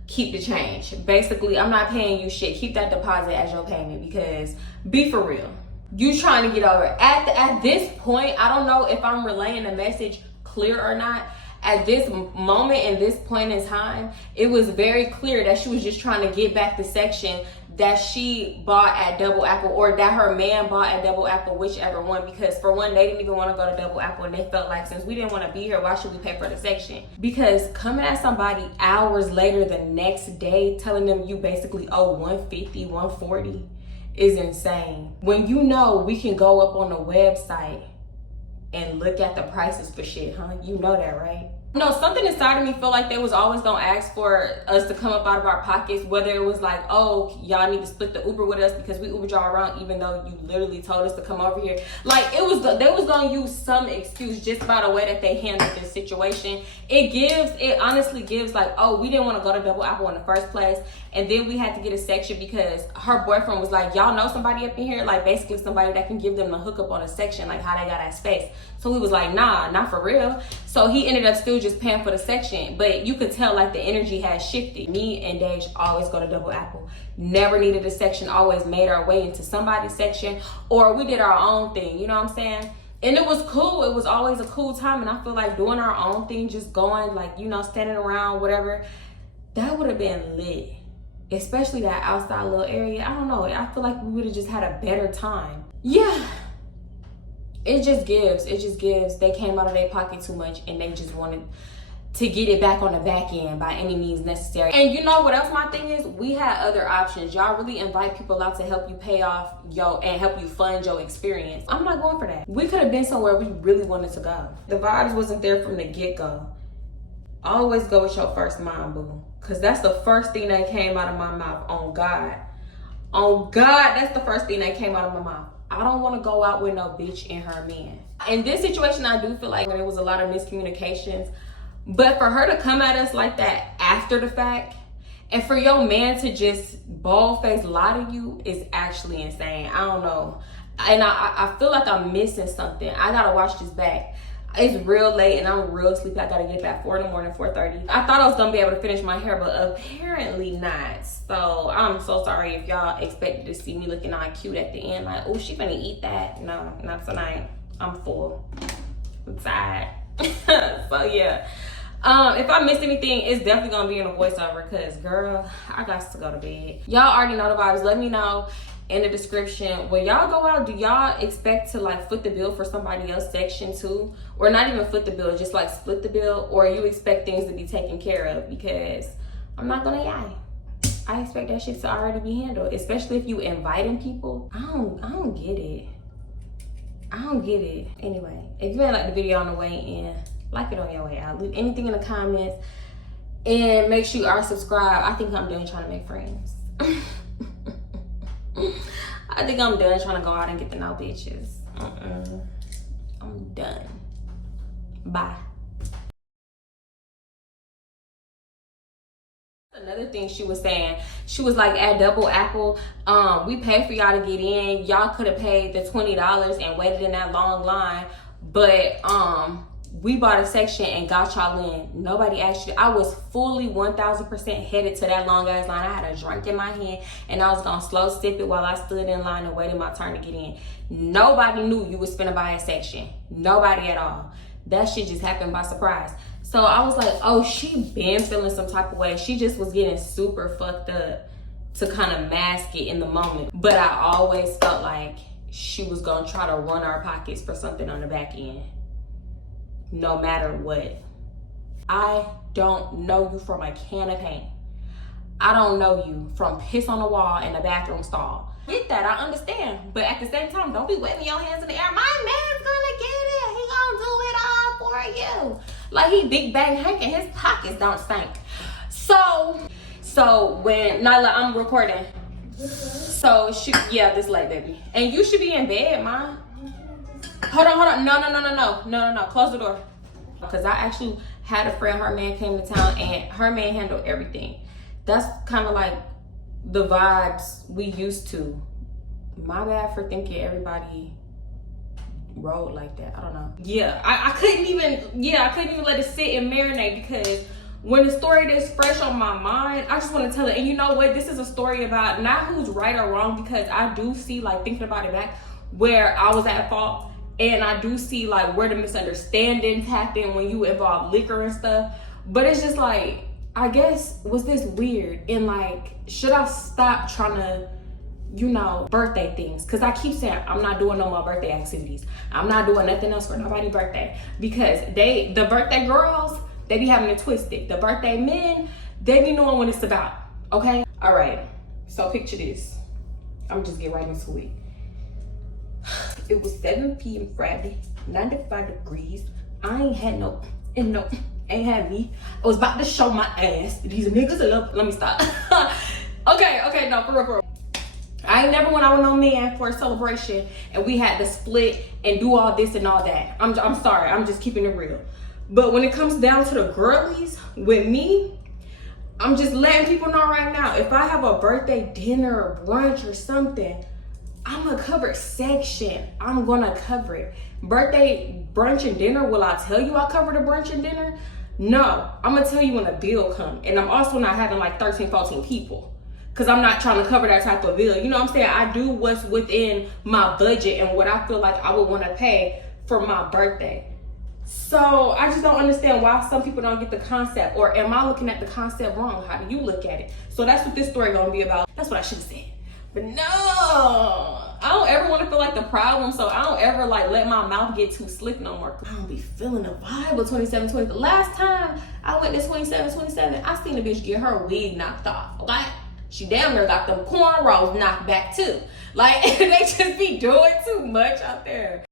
Keep the change. Basically, I'm not paying you shit. Keep that deposit as your payment because be for real. You trying to get over it. At this point, I don't know if I'm relaying the message clear or not. At this moment and this point in time, it was very clear that she was just trying to get back the section that she bought at Double Apple or that her man bought at Double Apple, whichever one, because for one, they didn't even want to go to Double Apple and they felt like since we didn't want to be here, why should we pay for the section? Because coming at somebody hours later the next day telling them you basically owe $150, $140 is insane. When you know we can go up on the website and look at the prices for shit, huh? You know that, right? No, something inside of me felt like they was always gonna ask for us to come up out of our pockets, whether it was like, oh, y'all need to split the Uber with us because we Ubered y'all around even though you literally told us to come over here. Like they was gonna use some excuse just by the way that they handled this situation. It honestly gives like, oh, we didn't want to go to Double Apple in the first place. And then we had to get a section because her boyfriend was like, y'all know somebody up in here? Like basically somebody that can give them the hookup on a section, like how they got that space. So we was like, nah, not for real. So he ended up still just paying for the section. But you could tell like the energy had shifted. Me and Dej always go to Double Apple. Never needed a section, always made our way into somebody's section. Or we did our own thing, you know what I'm saying? And it was cool. It was always a cool time. And I feel like doing our own thing, just going like, you know, standing around, whatever, that would have been lit. Especially that outside little area. I don't know. I feel like we would have just had a better time. Yeah. It just gives. They came out of their pocket too much and they just wanted to get it back on the back end by any means necessary. And you know what else my thing is? We had other options. Y'all really invite people out to help you pay off and help you fund your experience. I'm not going for that. We could have been somewhere we really wanted to go. The vibes wasn't there from the get-go. Always go with your first mind, boo. Because that's the first thing that came out of my mouth. On God. On God, that's the first thing that came out of my mouth. I don't want to go out with no bitch and her man. In this situation, I do feel like there was a lot of miscommunications. But for her to come at us like that after the fact, and for your man to just bald-faced lie to you is actually insane. I don't know. And I feel like I'm missing something. I got to watch this back. It's real late and I'm real sleepy. I gotta get up at 4 in the morning, 4:30. I thought I was gonna be able to finish my hair, but apparently not. So I'm so sorry if y'all expected to see me looking all cute at the end. Like, oh, she finna eat that. No, not tonight. I'm full. I'm tired. So yeah. If I missed anything, it's definitely gonna be in a voiceover because girl, I got to go to bed. Y'all already know the vibes. Let me know in the description. When y'all go out, do y'all expect to like foot the bill for somebody else's section too? Or not even foot the bill, just like split the bill? Or you expect things to be taken care of? Because I'm not gonna lie, I expect that shit to already be handled, especially if you inviting people. I don't get it. I don't get it. Anyway, if you ain't like the video on the way in, like it on your way out. Leave anything in the comments. And make sure you are subscribed. I think I'm done trying to make friends. I think I'm done trying to go out and get to know bitches. I'm done. Bye. Another thing she was saying, she was like, at Double Apple, we paid for y'all to get in. Y'all could have paid the $20 and waited in that long line, but we bought a section and got y'all in. Nobody asked you. I was fully 1000% headed to that long ass line. I had a drink in my hand and I was gonna slow sip it while I stood in line and waited my turn to get in. Nobody knew you was finna buy a section. Nobody at all. That shit just happened by surprise. So I was like, oh, she been feeling some type of way. She just was getting super fucked up to kind of mask it in the moment. But I always felt like she was gonna try to run our pockets for something on the back end. No matter what. I don't know you from a can of paint. I don't know you from piss on the wall in the bathroom stall. Get that, I understand. But at the same time, don't be waving your hands in the air. My man's gonna get it. He gonna do it all for you. Like he Big Bang Hank and his pockets don't stink. So when Nyla, I'm recording. So this late, baby. And you should be in bed, ma. Hold on. No. Close the door. Because I actually had a friend, her man came to town and her man handled everything. That's kind of like the vibes we used to. My bad for thinking everybody rode like that. I don't know. Yeah, I couldn't even let it sit and marinate, because when the story is fresh on my mind, I just want to tell it. And you know what? This is a story about not who's right or wrong, because I do see, like, thinking about it back, where I was at fault. And I do see, like, where the misunderstandings happen when you involve liquor and stuff. But it's just like, I guess, was this weird? And like, should I stop trying to, birthday things? Because I keep saying I'm not doing no more birthday activities. I'm not doing nothing else for nobody's birthday. Because the birthday girls, they be having it twisted. The birthday men, they be knowing what it's about. Okay? All right. So picture this. I'm just get right into it. It was 7 p.m. Friday, 95 degrees. I ain't had ain't had me. I was about to show my ass. These niggas are love. Let me stop. Okay, no, for real. I ain't never went out with no man for a celebration and we had to split and do all this and all that. I'm sorry, I'm just keeping it real. But when it comes down to the girlies, with me, I'm just letting people know right now, if I have a birthday dinner or brunch or something, I'm a covered section. I'm gonna cover it. Birthday brunch and dinner, will I tell you I covered a brunch and dinner? No, I'm gonna tell you when the bill comes. And I'm also not having like 13, 14 people, because I'm not trying to cover that type of bill. You know what I'm saying? I do what's within my budget and what I feel like I would want to pay for my birthday. So I just don't understand why some people don't get the concept, or am I looking at the concept wrong? How do you look at it? So that's what this story gonna be about. That's what I should have said. But no, I don't ever want to feel like the problem, so I don't ever like let my mouth get too slick no more. I don't be feeling the vibe of 27, 20. The last time I went to 27, I seen a bitch get her wig knocked off, okay? She damn near got them cornrows knocked back too. Like, they just be doing too much out there.